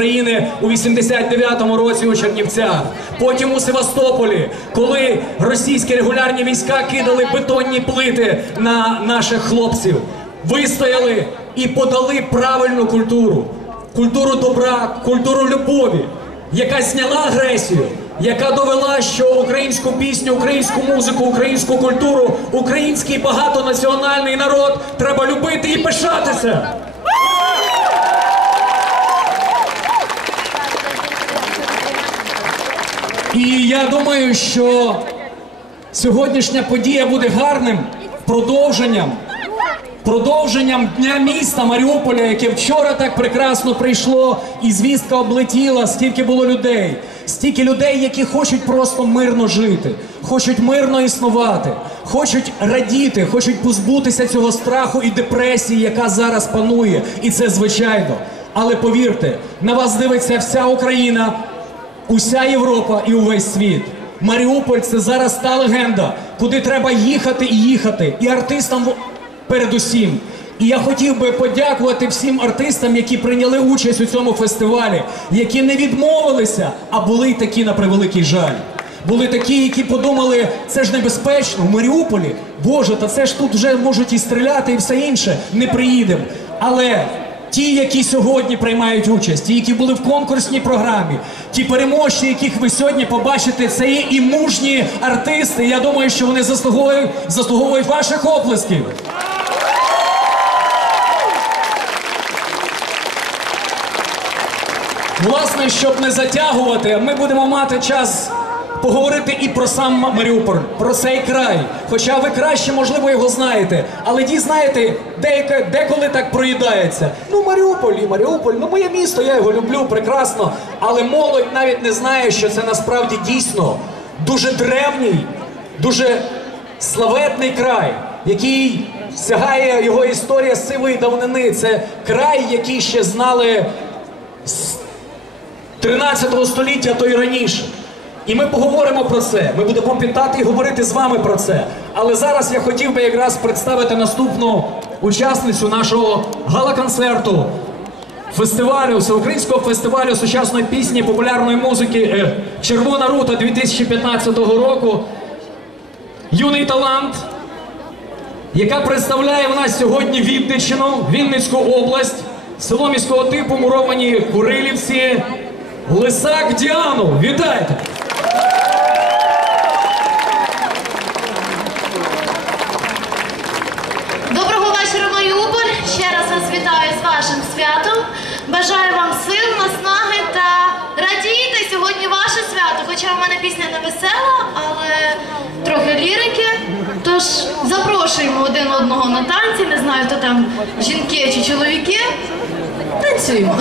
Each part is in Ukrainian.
України у 89-му році у Чернівцях, потім у Севастополі, коли російські регулярні війська кидали бетонні плити на наших хлопців, вистояли і подали правильну культуру, культуру добра, культуру любові, яка зняла агресію, яка довела, що українську пісню, українську музику, українську культуру, український багатонаціональний народ треба любити і пишатися. І я думаю, що сьогоднішня подія буде гарним продовженням. Продовженням дня міста Маріуполя, яке вчора так прекрасно прийшло, і звістка облетіла, стільки було людей, стільки людей, які хочуть просто мирно жити, хочуть мирно існувати, хочуть радіти, хочуть позбутися цього страху і депресії, яка зараз панує. І це звичайно. Але повірте, на вас дивиться вся Україна, уся Європа і увесь світ. Маріуполь це зараз та легенда, куди треба їхати і їхати. І артистам передусім. І я хотів би подякувати всім артистам, які прийняли участь у цьому фестивалі, які не відмовилися, а були такі на превеликий жаль. Були такі, які подумали, це ж небезпечно в Маріуполі. Боже, та це ж тут вже можуть і стріляти, і все інше. Не приїдемо. Але Ті, які сьогодні приймають участь, ті, які були в конкурсній програмі, ті переможці, яких ви сьогодні побачите, це є і мужні артисти. Я думаю, що вони заслуговують, заслуговують ваших оплесків. Власне, щоб не затягувати, ми будемо мати час поговорити і про сам Маріуполь, про цей край. Хоча ви краще, можливо, його знаєте. Але ді знаєте, деяке, деколи так проїдається. Ну, Маріуполь і Маріуполь, ну моє місто, я його люблю прекрасно. Але молодь навіть не знає, що це насправді дійсно дуже древній, дуже славетний край, який сягає його історія з сивої давнини. Це край, який ще знали 13 століття, то й раніше. І ми поговоримо про це. Ми будемо пам'ятати і говорити з вами про це. Але зараз я хотів би якраз представити наступну учасницю нашого гала-концерту фестивалю, всеукраїнського фестивалю сучасної пісні, популярної музики е, Червона рута 2015 року. Юний талант, яка представляє в нас сьогодні Вінниччину, Вінницьку область, село міського типу, муровані Курилівці, Лисак Діану. Вітайте! Доброго вечора, Маріуполь! Ще раз вас вітаю з вашим святом. Бажаю вам сил, наснаги та радійте сьогодні ваше свято. Хоча в мене пісня не весела, але трохи лірики. Тож запрошуємо один одного на танці. Не знаю, хто там жінки чи чоловіки. Танцюємо.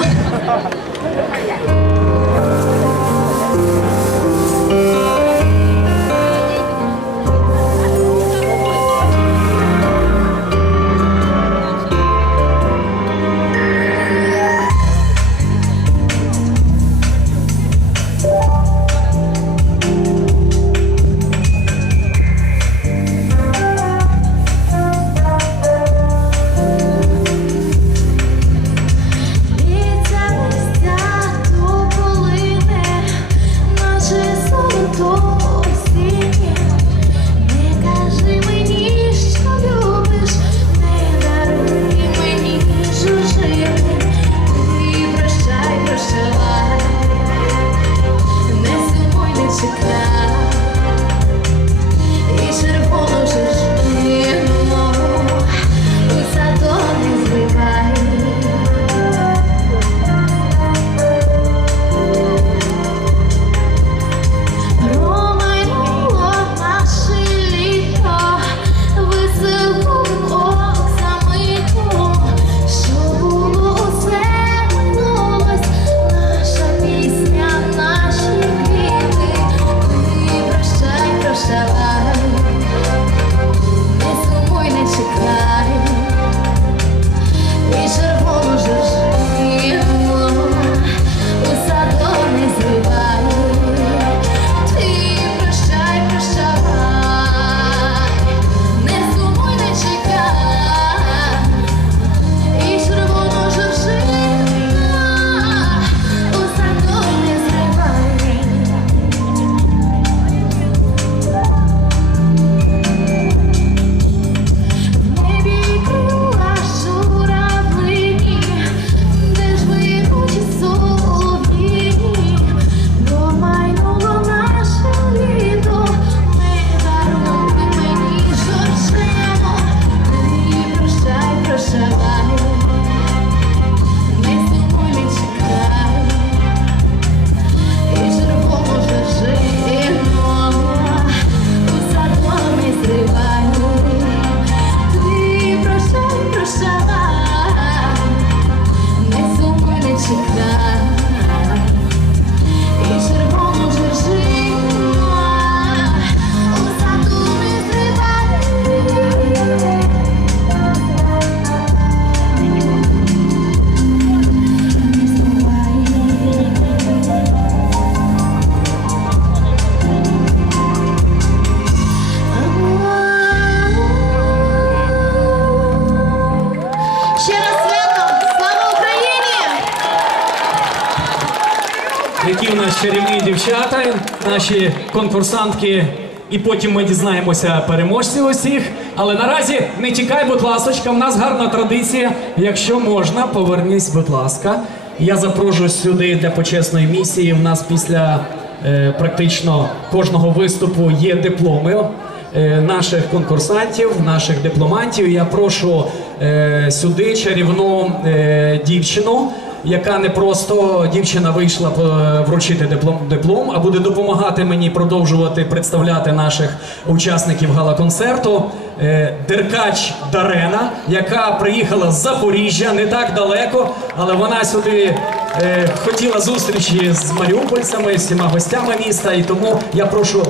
Наші конкурсантки. І потім ми дізнаємося переможців усіх. Але наразі не тікай, будь ласка, в нас гарна традиція. Якщо можна, повернись, будь ласка. Я запрошую сюди для почесної місії. У нас після е, практично кожного виступу є дипломи е, наших конкурсантів, наших дипломантів. Я прошу е, сюди чарівну е, дівчину, яка не просто дівчина вийшла е, вручити диплом, диплом, а буде допомагати мені продовжувати представляти наших учасників гала-концерту. Е, Деркач Дарена, яка приїхала з Запоріжжя не так далеко, але вона сюди е, хотіла зустрічі з маріупольцями, всіма гостями міста. І тому я прошу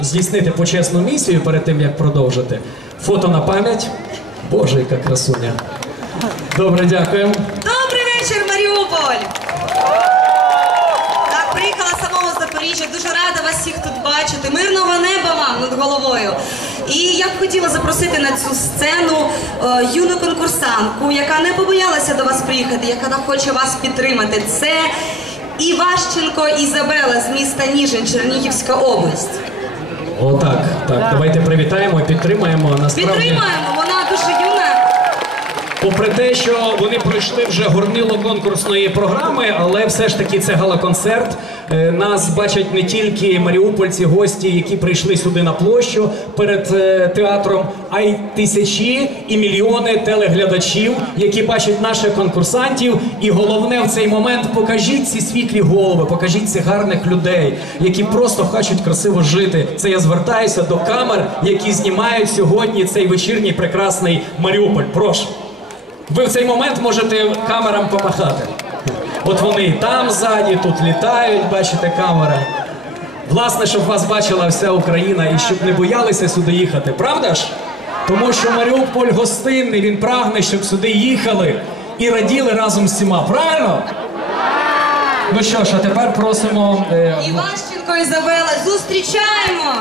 здійснити почесну місію перед тим, як продовжити. Фото на пам'ять. Боже, яка красуня. Добре, дякуємо. Добрий вечір, Маріуполь! Так, приїхала з самого Запоріжжя. Дуже рада вас всіх тут бачити. Мирного неба вам над головою. І я б хотіла запросити на цю сцену е, юну конкурсантку, яка не побоялася до вас приїхати, яка хоче вас підтримати. Це Іващенко Ізабела з міста Ніжин, Чернігівська область. Отак, так. Давайте привітаємо, підтримаємо. Насправді, Підтримаємо, вона дуже. Попри те, що вони пройшли вже горнило конкурсної програми, але все ж таки це гала-концерт. Е, Нас бачать не тільки маріупольці, гості, які прийшли сюди на площу перед е, театром, а й тисячі і мільйони телеглядачів, які бачать наших конкурсантів. І головне в цей момент покажіть ці світлі голови, покажіть цих гарних людей, які просто хочуть красиво жити. Це я звертаюся до камер, які знімають сьогодні цей вечірній прекрасний Маріуполь. Прошу. Ви в цей момент можете камерам помахати. От вони там ззаді, тут літають, бачите камера. Власне, щоб вас бачила вся Україна і щоб не боялися сюди їхати, правда ж? Тому що Маріуполь гостинний, він прагне, щоб сюди їхали і раділи разом з всіма. Правильно? Ну що ж, а тепер просимо. е, Іващенко Ізабела, зустрічаємо!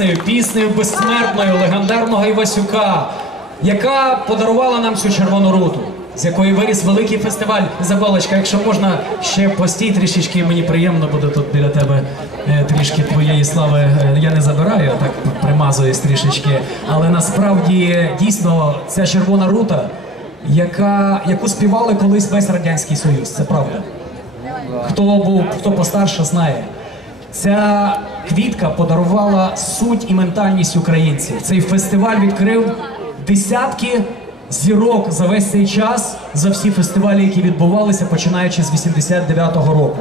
Легендарною піснею, безсмертною, легендарного Івасюка, яка подарувала нам цю червону руту, з якої виріс великий фестиваль. Ізабелочка, якщо можна ще постій трішечки, мені приємно буде тут біля тебе е, трішки твоєї слави. Е, Я не забираю, а так примазуюсь трішечки. Але насправді дійсно ця червона рута, яка, яку співали колись весь радянський союз, це правда. Хто був, хто постарше, знає. Ця квітка подарувала суть і ментальність українців. Цей фестиваль відкрив десятки зірок за весь цей час, за всі фестивалі, які відбувалися, починаючи з 89-го року.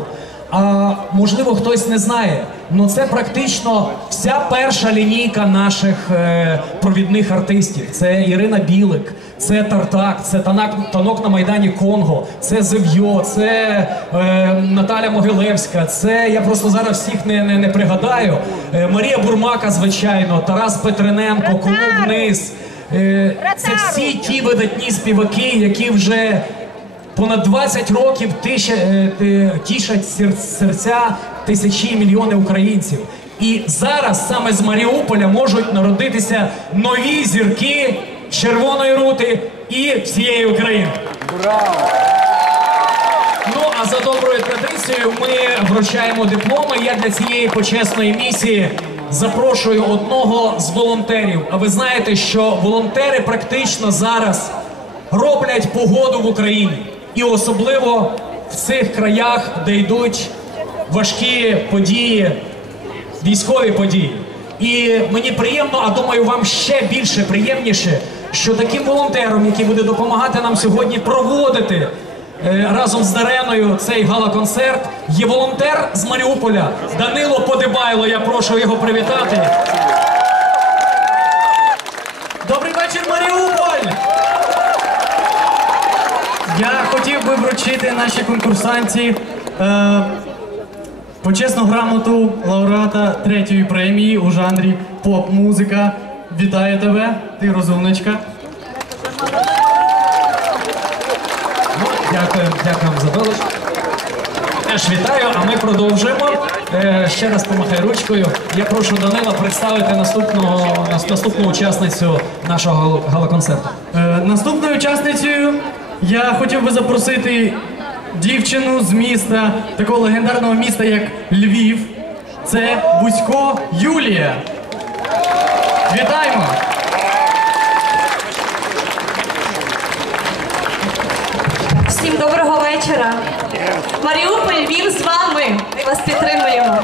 А можливо, хтось не знає, але це практично вся перша лінійка наших е, провідних артистів. Це Ірина Білик, це Тартак, це танак, танок на майдані Конго, це Зев'йо, це е, Наталя Могилевська. Це я просто зараз всіх не, не, не пригадаю. Е, Марія Бурмака, звичайно, Тарас Петриненко, Колум Низ. Е, це всі ті видатні співаки, які вже понад 20 років тише, е, тішать сер- серця тисячі мільйони українців. І зараз саме з Маріуполя можуть народитися нові зірки червоної рути і всієї України. Ну а за доброю традицією ми вручаємо дипломи. Я для цієї почесної місії запрошую одного з волонтерів. А ви знаєте, що волонтери практично зараз роблять погоду в Україні, і особливо в цих краях, де йдуть важкі події, військові події. І мені приємно, а думаю, вам ще більше приємніше, що таким волонтером, який буде допомагати нам сьогодні проводити е, разом з Дареною цей гала-концерт, є волонтер з Маріуполя Данило Подибайло. Я прошу його привітати. Добрий вечір, Маріуполь! Я хотів би вручити нашій конкурсанті е, почесну грамоту лауреата третьої премії у жанрі поп-музика. Вітаю тебе, ти розумничка. Ну, дякую вам за долучку. Теж вітаю, а ми продовжуємо. Е, ще раз помахай ручкою. Я прошу Данила представити наступного, наступну учасницю нашого гала-концерту. Е, наступною учасницею я хотів би запросити дівчину з міста, такого легендарного міста, як Львів. Це Бузько Юлія. Вітаємо! Всім доброго вечора. Маріуполь, він з вами. Ми вас підтримуємо.